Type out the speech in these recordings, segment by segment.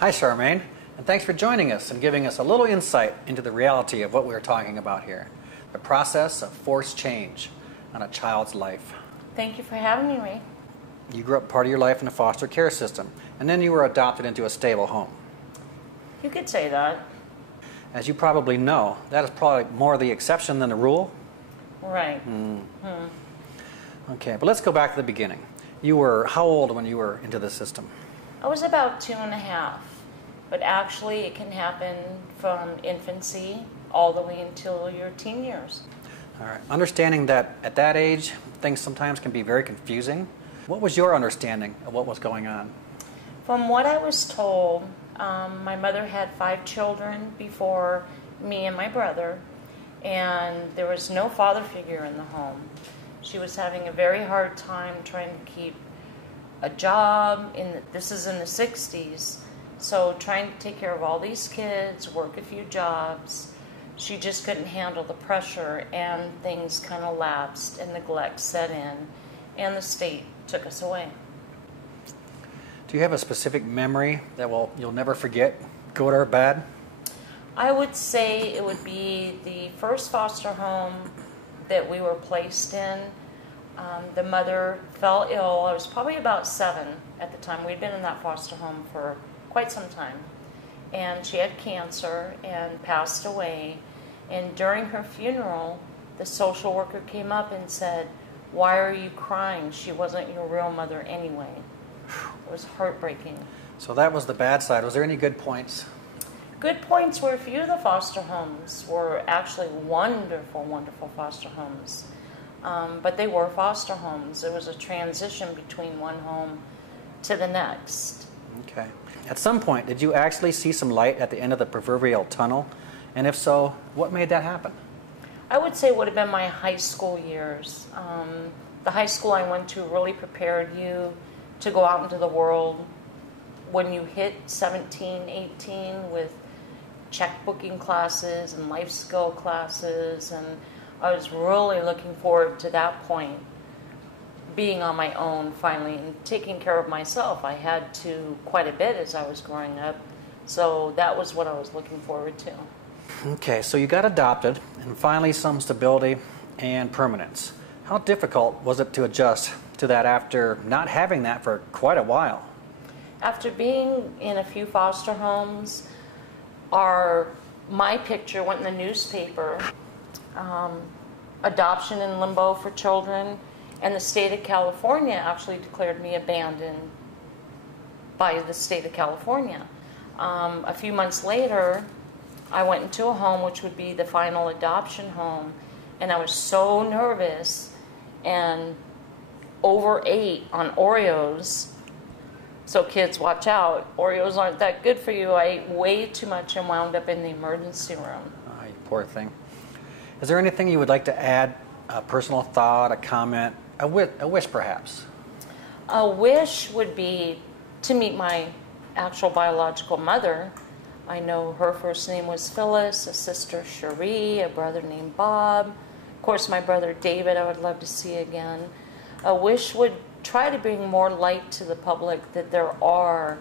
Hi, Charmaine, and thanks for joining us and giving us a little insight into the reality of what we're talking about here, the process of forced change on a child's life. Thank you for having me, Ray. You grew up part of your life in a foster care system, and then you were adopted into a stable home. You could say that. As you probably know, that is probably more the exception than the rule. Right. Okay, but let's go back to the beginning. You were how old when you were into the system? I was about 2.5, but actually it can happen from infancy all the way until your teen years. All right. Understanding that at that age, things sometimes can be very confusing. What was your understanding of what was going on? From what I was told, my mother had 5 children before me and my brother, and there was no father figure in the home. She was having a very hard time trying to keep a job. This is in the 60s, so trying to take care of all these kids, work a few jobs. She just couldn't handle the pressure, and things kind of lapsed and neglect set in, and the state took us away. Do you have a specific memory that you'll never forget, good or bad? I would say it would be the first foster home that we were placed in. The mother fell ill. I was probably about 7 at the time. We'd been in that foster home for quite some time. And she had cancer and passed away. And during her funeral, the social worker came up and said, "Why are you crying? She wasn't your real mother anyway." It was heartbreaking. So that was the bad side. Was there any good points? Good points were a few of the foster homes were actually wonderful, wonderful foster homes. But they were foster homes. It was a transition between one home to the next. Okay. At some point, did you actually see some light at the end of the proverbial tunnel? And if so, what made that happen? I would say it would have been my high school years. The high school I went to really prepared you to go out into the world. When you hit 17, 18 with checkbooking classes and life skill classes, and I was really looking forward to that point, being on my own finally and taking care of myself. I had to quite a bit as I was growing up, so that was what I was looking forward to. Okay, so you got adopted and finally some stability and permanence. How difficult was it to adjust to that after not having that for quite a while? After being in a few foster homes, my picture went in the newspaper. Adoption in limbo for children, and the state of California actually declared me abandoned by the state of California. A few months later, I went into a home which would be the final adoption home, and I was so nervous and overate on Oreos. So kids, watch out. Oreos aren't that good for you. I ate way too much and wound up in the emergency room. Oh, you poor thing. Is there anything you would like to add? A personal thought, a comment, a wish perhaps? A wish would be to meet my actual biological mother. I know her first name was Phyllis, a sister Cherie, a brother named Bob. Of course, my brother David I would love to see again. A wish would try to bring more light to the public that there are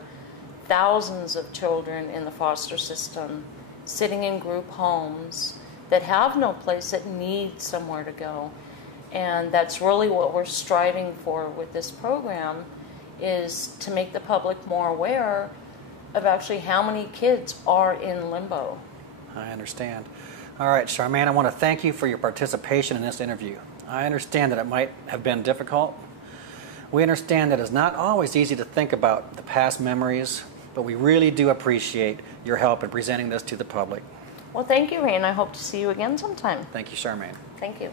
thousands of children in the foster system sitting in group homes that have no place, that need somewhere to go. And that's really what we're striving for with this program, is to make the public more aware of actually how many kids are in limbo. I understand. All right, Charmaine, I want to thank you for your participation in this interview. I understand that it might have been difficult. We understand that it's not always easy to think about the past memories, but we really do appreciate your help in presenting this to the public. Well, thank you, Ray, and I hope to see you again sometime. Thank you, Charmaine. Thank you.